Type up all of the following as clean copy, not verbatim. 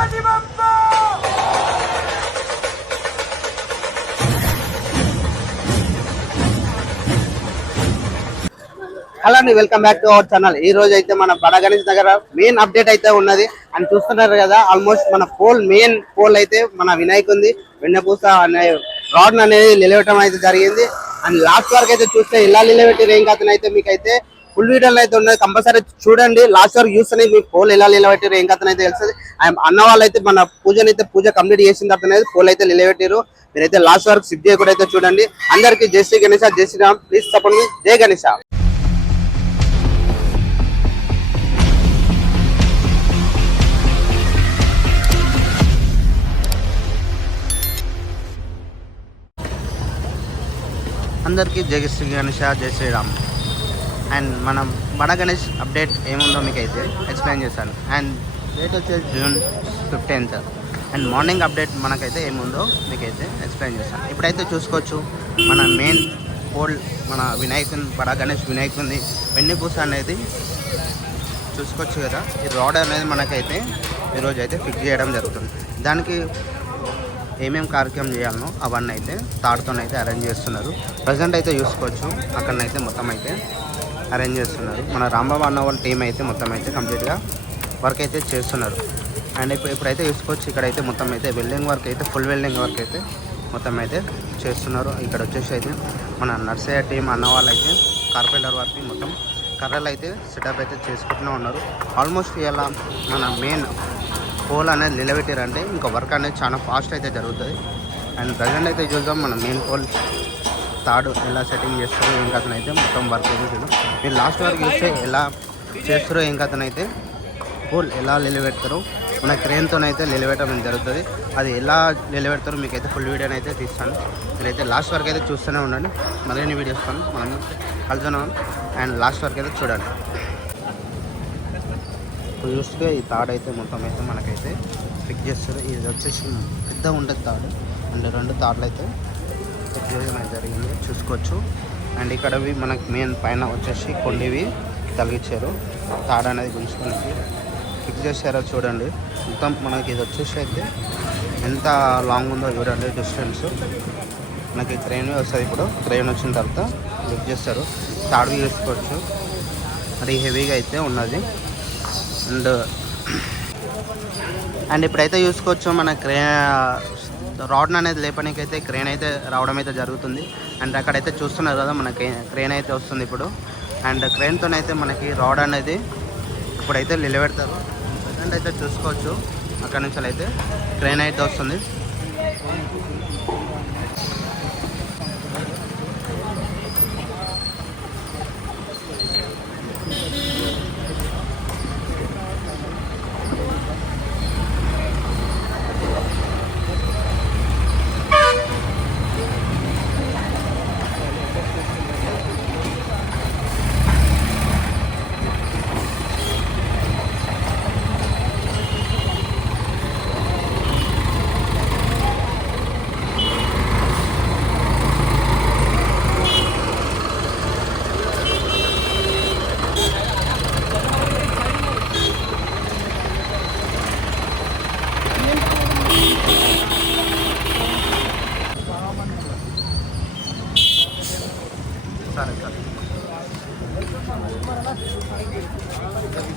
Hello అండి, welcome back to our channel. ఈ రోజు అయితే మన బడా గణేష్ దగ్గర మెయిన్ అప్డేట్ అయితే ఉన్నది అని చూస్తున్నారు కదా. ఆల్మోస్ట్ మన మెయిన్ పోల్ అయితే మన వినాయకుంది వెన్నపూస అనే రాడ్ అనేది నిలవటం అయితే జరిగింది. అండ్ లాస్ట్ వరకు అయితే చూస్తే ఇలా నిలబెట్టిన ఏం కథను అయితే మీకు అయితే ఫుల్ వీడియోలో అయితే ఉన్నది. కంపల్సరీ చూడండి, లాస్ట్ వరకు చూస్తేనే మీకు పోల్ ఎలా నిలబెట్టారు ఏం కథను అయితే తెలుస్తుంది. అన్న వాళ్ళు అయితే మన పూజ కంప్లీట్ చేసిన తర్వాత పోల్ అయితే నిలబెట్టారు. మీరైతే లాస్ట్ వరకు సిద్ధి కూడా అయితే చూడండి. అందరికీ జై శ్రీ గణేష, జై శ్రీరామ్. ప్లీజ్ సపోర్ట్ మీ. జై గణేష. అందరికీ జై శ్రీ గణేష, జై శ్రీరామ్. అండ్ మనం బడా గణేష్ అప్డేట్ ఏముందో మీకు అయితే ఎక్స్ప్లెయిన్ చేశాను. అండ్ డేట్ వచ్చేసి June 15th. And morning update మనకైతే ఏముందో మీకైతే ఎక్స్ప్లెయిన్ చేశాను. ఇప్పుడైతే చూసుకోవచ్చు మన మెయిన్ పోల్ మన బడా గణేష్ వినాయకుంది వెన్నపూస అనేది చూసుకోవచ్చు కదా. ఈ రాడ్ అనేది మనకైతే ఈరోజు అయితే ఫిక్స్ చేయడం జరుగుతుంది. దానికి ఏమేమి కార్యక్రమం చేయాలనో అవన్నీ అయితే తాడుతోనైతే అరేంజ్ చేస్తున్నారు. ప్రజెంట్ అయితే చూసుకోవచ్చు అక్కడనైతే మొత్తం అయితే అరేంజ్ చేస్తున్నారు. మన రాంబాబు అన్న వాళ్ళ టీం అయితే మొత్తం అయితే కంప్లీట్గా వర్క్ అయితే చేస్తున్నారు. అండ్ ఇప్పుడైతే చూసుకోవచ్చు ఇక్కడైతే మొత్తం అయితే వెల్డింగ్ వర్క్ అయితే ఫుల్ వెల్డింగ్ వర్క్ అయితే మొత్తం అయితే చేస్తున్నారు. ఇక్కడ వచ్చేసి అయితే మన నర్సయ్య టీం అన్న వాళ్ళు అయితే కార్పెంటర్ వర్క్ మొత్తం కర్రలు అయితే సెటప్ అయితే చేసుకుంటూనే ఉన్నారు. ఆల్మోస్ట్ ఇలా మన మెయిన్ పోల్ అనేది నిలబెట్టారంటే ఇంకా వర్క్ అనేది చాలా ఫాస్ట్ అయితే జరుగుతుంది. అండ్ ప్రజెంట్ అయితే చూద్దాం మన మెయిన్ పోల్ తాడు ఎలా సెట్టింగ్ చేస్తారో ఏం కథనైతే మొత్తం వర్క్ అయితే చూద్దాం. మీరు లాస్ట్ వరకు చూస్తే ఎలా చేస్తారో ఏం కథనైతే పోల్ ఎలా నిలబెడతారో మన క్రేన్తోనైతే నిలబెట్టడం జరుగుతుంది. అది ఎలా నిలబెడతారో మీకైతే ఫుల్ వీడియోని అయితే తీస్తాను. మీరైతే లాస్ట్ వరకు అయితే చూస్తూనే ఉండండి. మరిన్ని వీడియోస్ మనం కలుస్తున్నాం. అండ్ లాస్ట్ వరకు అయితే చూడండి. ఇప్పుడు చూస్తే ఈ తాడు అయితే మొత్తం అయితే మనకైతే ఫిక్స్ చేస్తారు. ఇది వచ్చేసి పెద్ద ఉంటుంది తాడు. అండ్ 2 తాడులు అయితే ఫిక్స్ చేయడం అయితే జరిగింది చూసుకోవచ్చు. అండ్ ఇక్కడవి మనకి మెయిన్ పైన వచ్చేసి కొండివి తలిగించారు. తాడు అనేది గుంజుకోనికి ఫిక్స్ చేశారో చూడండి. మొత్తం మనకి ఇది వచ్చేసి అయితే ఎంత లాంగ్ ఉందో చూడండి డిస్టెన్స్. మనకి క్రెయిన్ వస్తుంది. ఇప్పుడు క్రెయిన్ వచ్చిన తర్వాత ఫిక్స్ చేస్తారు. తాడు చూసుకోవచ్చు అది హెవీగా అయితే ఉన్నది. అండ్ ఇప్పుడైతే చూసుకోవచ్చు మన రాడ్ అనేది లేపడానికి అయితే క్రేన్ అయితే రావడం అయితే జరుగుతుంది. అండ్ అక్కడైతే చూస్తున్నారు కదా మన క్రేన్ అయితే వస్తుంది ఇప్పుడు. అండ్ క్రేన్తోనైతే మనకి రాడ్ అనేది ఇప్పుడైతే నిలబెడతారు. ప్రజెంట్ అయితే చూసుకోవచ్చు అక్కడ నుంచి అయితే క్రేన్ అయితే వస్తుంది.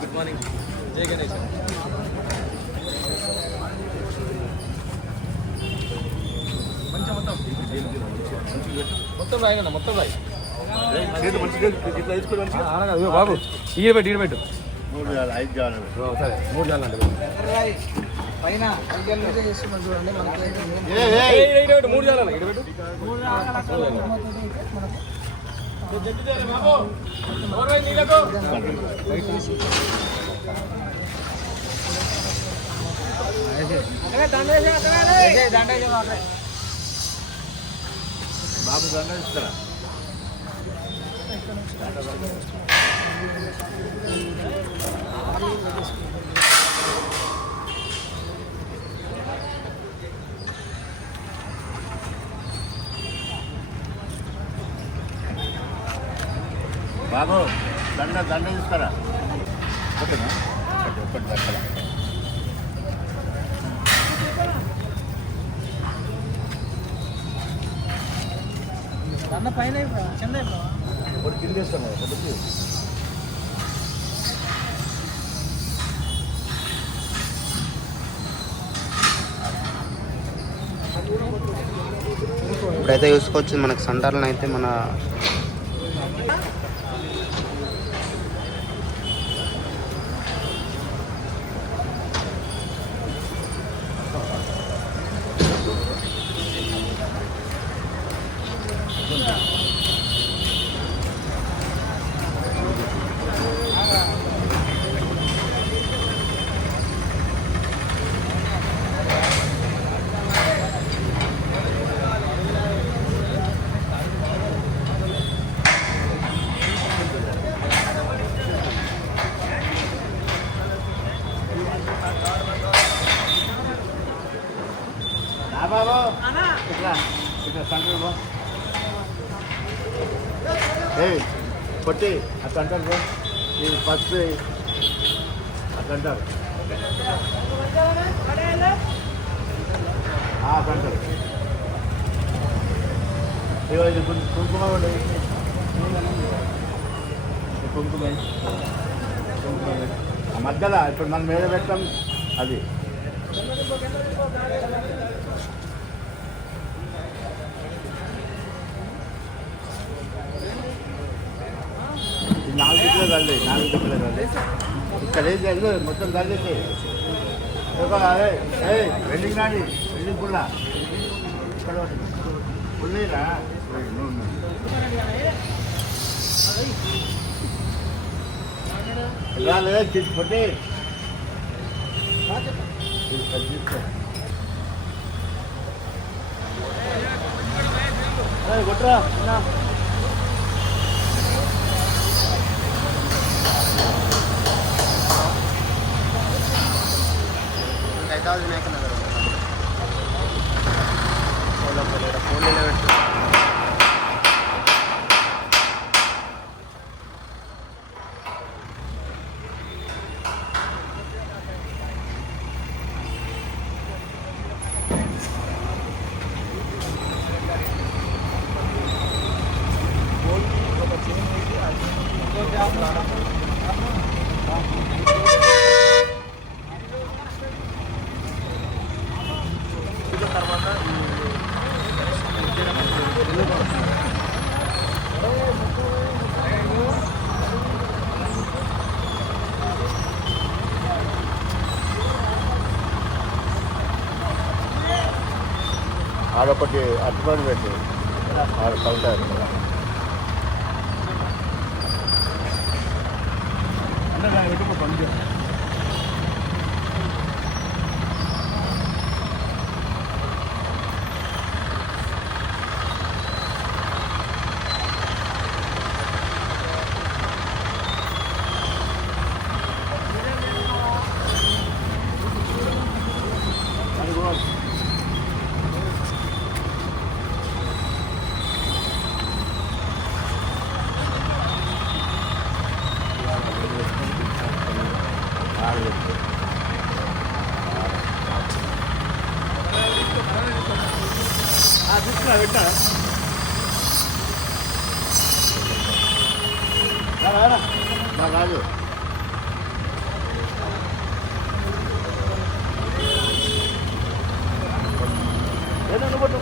గుడ్ మార్నింగ్, జై గణేష్. మొత్తం రాయగల మొత్తం రాయి బాబు. ఈడబెట్టు 3 చాలండి. పైన 3 చాలండి. ఈడబెట్టు బాబు దండ ఇస్తారా? బాబు దండ ఇస్తారా? ఓకేనా? ఒకటి దక్కల అన్న పైన చిన్న ఒకటి కింద వేస్తాను ఒకటి ఇప్పుడైతే చూసుకోవచ్చు మనకు సెంటర్లో అయితే మన బాబు ఇక్కడ ఇక్కడ సెంటర్ బా కొట్టి ఆ సెంటర్ బా ఇది ఫస్ట్ ఆ సెంటర్ సెంటర్ ఇది కుంకుమ కూడా కుంకుమ ఆ మధ్యలో ఇప్పుడు మనం మీద పెట్టాం అది నాలుగు దిక్కులే తల్లి ఇక్కడ ఏం లేదు మొత్తం తల్లికి వెల్డింగ్ రాని వెల్డింగ్ పుల్ల ఇక్కడ పుల్లిరా రాలేదా తీసుకుంటే కొట్టరా వినాయక నగర్ ఫోన్ నిలబెట్టు ఆడొకటి అట్టుబడి పెట్టి ఆడ కలుతారు పని తీసుకురా పెట్టా రాజు ఏదో పట్టు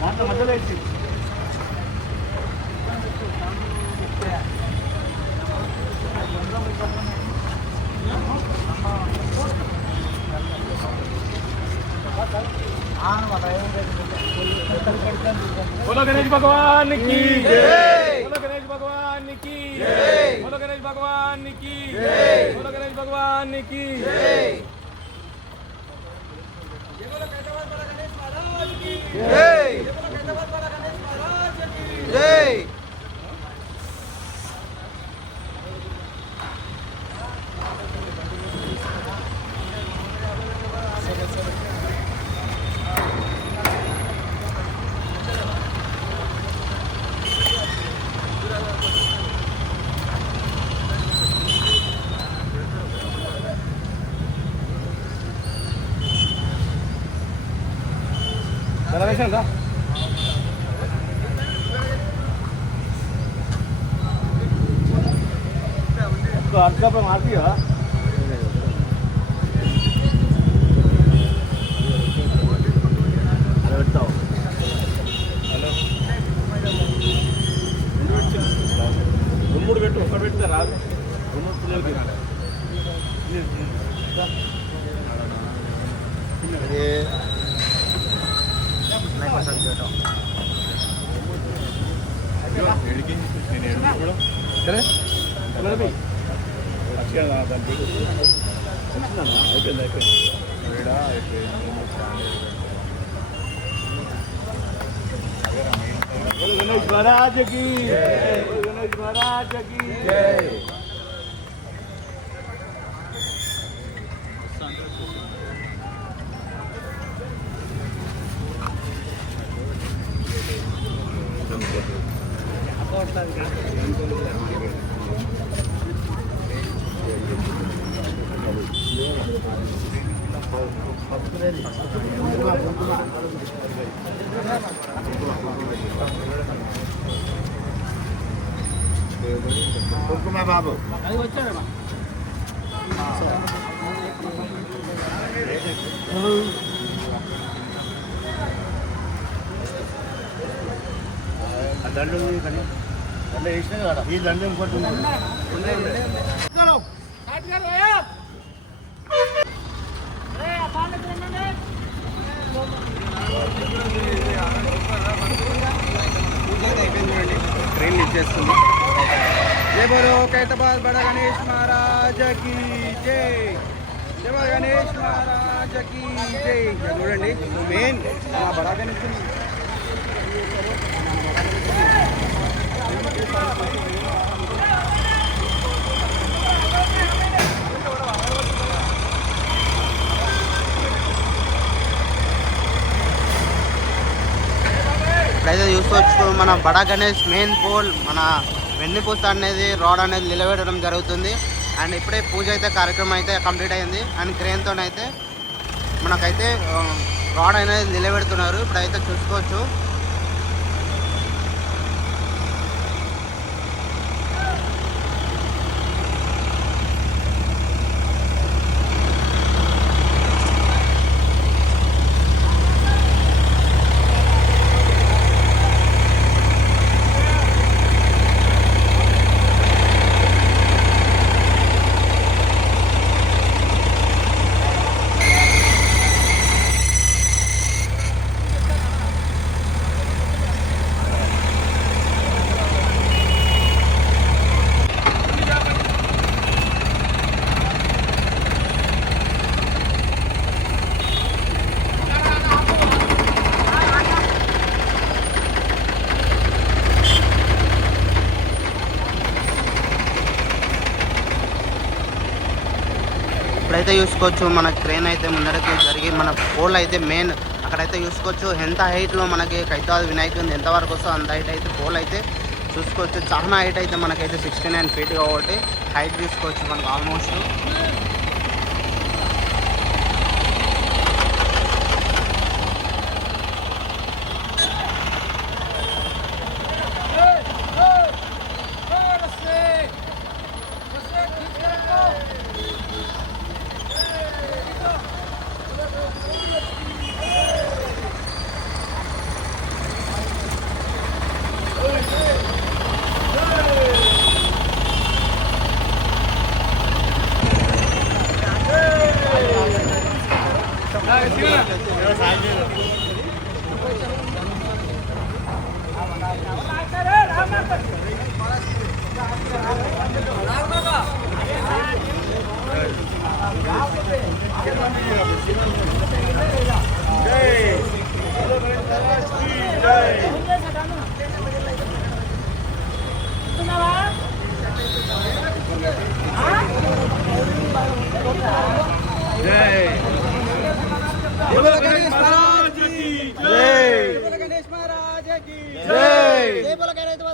దాంట్లో మధ్యలో వేసి बोलो गणेश भगवान की जय, बोलो गणेश भगवान की जय, बोलो गणेश भगवान की जय, बोलो गणेश भगवान की जय, जय దా అర్థం మార్పియా పెడతావు గుమ్ముడు పెట్టు ఒకటి పెడితే రాదు గుమ్ముడు పిల్లలకి సరే అయిపోయింది गणेश महाराज की गणेश महाराज की जय బాబు అది వచ్చారమ్మా దండు దండ వేసినా కదా ఈ దండ ఇంకోటి ट्रेन ఇచ్చేస్తుంది जय बोलो कैतबाद बड़ा गणेश महाराज की जय जय बोलो गणेश महाराज की जय చూడండి మెయిన్ మా బడా గణేష్ ఇప్పుడైతే చూసుకోవచ్చు మన బడా గణేష్ మెయిన్ పోల్ మన వెన్నుపూస అనేది రాడ్ అనేది నిలబెట్టడం జరుగుతుంది. అండ్ ఇప్పుడే పూజ అయితే కార్యక్రమం అయితే కంప్లీట్ అయింది. అండ్ క్రేన్తో అయితే మనకైతే రాడ్ అనేది నిలబెడుతున్నారు. ఇప్పుడైతే చూసుకోవచ్చు. ఇప్పుడైతే చూసుకోవచ్చు మన క్రేన్ అయితే ముందరకి జరిగి మన పోల్ అయితే మెయిన్ అక్కడైతే చూసుకోవచ్చు ఎంత హైట్లో మనకి కైతాది వినాయకుడు ఎంతవరకు వస్తుందో అంత హైట్ అయితే పోల్ అయితే చూసుకోవచ్చు. చాలా హైట్ అయితే మనకైతే 69 feet కాబట్టి హైట్ చూసుకోవచ్చు మనకు ఆల్మోస్ట్.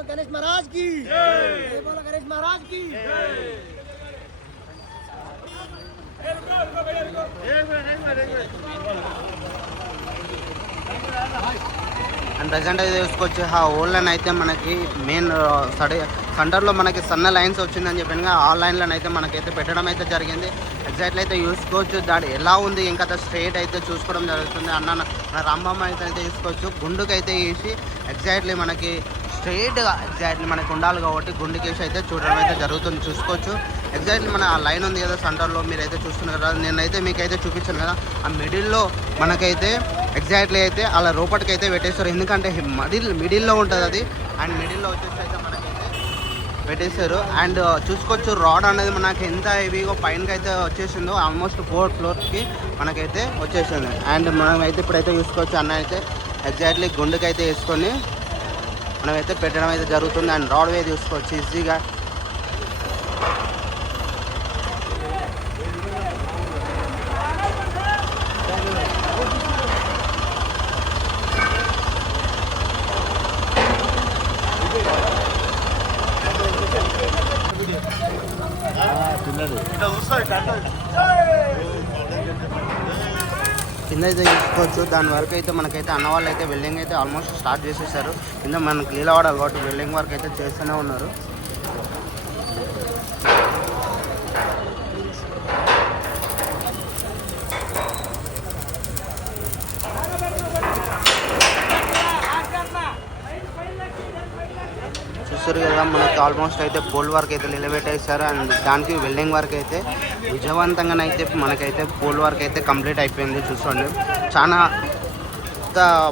गणेश महाराज की जय बोलो गणेश महाराज की అండ్ ప్రజెంట్ అయితే చూసుకోవచ్చు ఆ ఓల్డ్లను అయితే మనకి మెయిన్ సెంటర్లో మనకి సన్న లైన్స్ వచ్చిందని చెప్పిన ఆ లైన్లను అయితే మనకైతే పెట్టడం అయితే జరిగింది. ఎగ్జాక్ట్లీ అయితే చూసుకోవచ్చు దాని ఎలా ఉంది ఇంకా స్ట్రైట్ అయితే చూసుకోవడం జరుగుతుంది. మన రాంబాబు అయితే చూసుకోవచ్చు గుండుకైతే వేసి ఎగ్జాక్ట్లీ మనకి స్ట్రైట్గా ఎగ్జాక్ట్లీ మనకు ఉండాలి కాబట్టి గుండుకేసి అయితే చూడడం అయితే జరుగుతుంది. చూసుకోవచ్చు ఎగ్జాక్ట్లీ మన ఆ లైన్ ఉంది కదా సెంటర్లో మీరైతే చూస్తున్నారు కదా, నేనైతే మీకైతే చూపించాను కదా ఆ మిడిల్లో మనకైతే ఎగ్జాక్ట్లీ అయితే అలా లోపలికి అయితే పెట్టేస్తారు. ఎందుకంటే మిడిల్లో ఉంటుంది అది. అండ్ మిడిల్లో వచ్చేసి అయితే మనకైతే పెట్టేశారు. అండ్ చూసుకోవచ్చు రాడ్ అనేది మనకి ఎంత హెవీగా పైనకి అయితే వచ్చేసిందో ఆల్మోస్ట్ 4 ఫ్లోర్స్కి మనకైతే వచ్చేసింది. అండ్ మనమైతే ఇప్పుడైతే చూసుకోవచ్చు అన్న అయితే ఎగ్జాక్ట్లీ గుండుకైతే వేసుకొని మనమైతే పెట్టడం అయితే జరుగుతుంది. అండ్ రాడ్ వే చూసుకోవచ్చు ఈజీగా. కింద అయితే చూసుకోవచ్చు దాని వరకు అయితే మనకైతే అన్న వాళ్ళు అయితే వెల్డింగ్ అయితే ఆల్మోస్ట్ స్టార్ట్ చేసేసారు. కింద మనకు క్లీన్ అవ్వడాలి కాబట్టి వెల్డింగ్ వర్క్ అయితే చేస్తూనే ఉన్నారు. చూస్తారు కదా మనకి ఆల్మోస్ట్ అయితే పోల్ వర్క్ అయితే నిలబెట్టేశారు. అండ్ దానికి వెల్డింగ్ వర్క్ అయితే విజయవంతంగానైతే మనకైతే పోల్ వర్క్ అయితే కంప్లీట్ అయిపోయింది. చూసుకోండి చాలా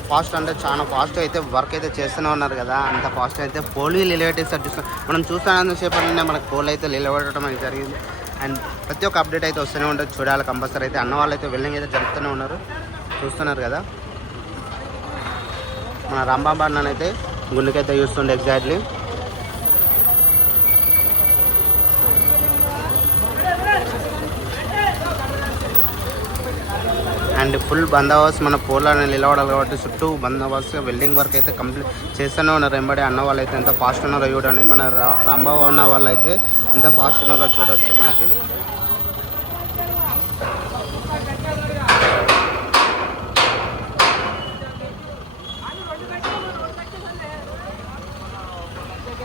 ఫాస్ట్ అంటే చాలా ఫాస్ట్ అయితే వర్క్ అయితే చేస్తూనే ఉన్నారు కదా, అంత ఫాస్ట్ అయితే పోల్ నిలబెట్టేసారు. చూస్తాం మనం చూస్తున్నంతసేపట్లోనే మనకు పోల్ అయితే నిలబెట్టడం అయితే జరిగింది. అండ్ ప్రతి ఒక్క అప్డేట్ అయితే వస్తూనే ఉంటుంది, చూడాలి కంపల్సరీ. అయితే అన్న వాళ్ళు అయితే వెల్డింగ్ అయితే జరుపుతూనే ఉన్నారు, చూస్తున్నారు కదా. మన రాంబాబు అన్ననైతే గుండెకైతే చూస్తుండే ఎగ్జాక్ట్లీ. అండ్ ఫుల్ బందోబస్తు మన పోలాన్ని నిలబడాలి కాబట్టి చుట్టూ బందోబస్తు వెల్డింగ్ వర్క్ అయితే కంప్లీట్ చేస్తూనే ఉన్నారు. వెంబడి అన్న వాళ్ళు అయితే ఎంత ఫాస్ట్ ఉన్నారో చూడండి. మన రాంబాబు అన్న వాళ్ళు అయితే ఎంత ఫాస్ట్ ఉన్నారో చూడవచ్చు మనకి.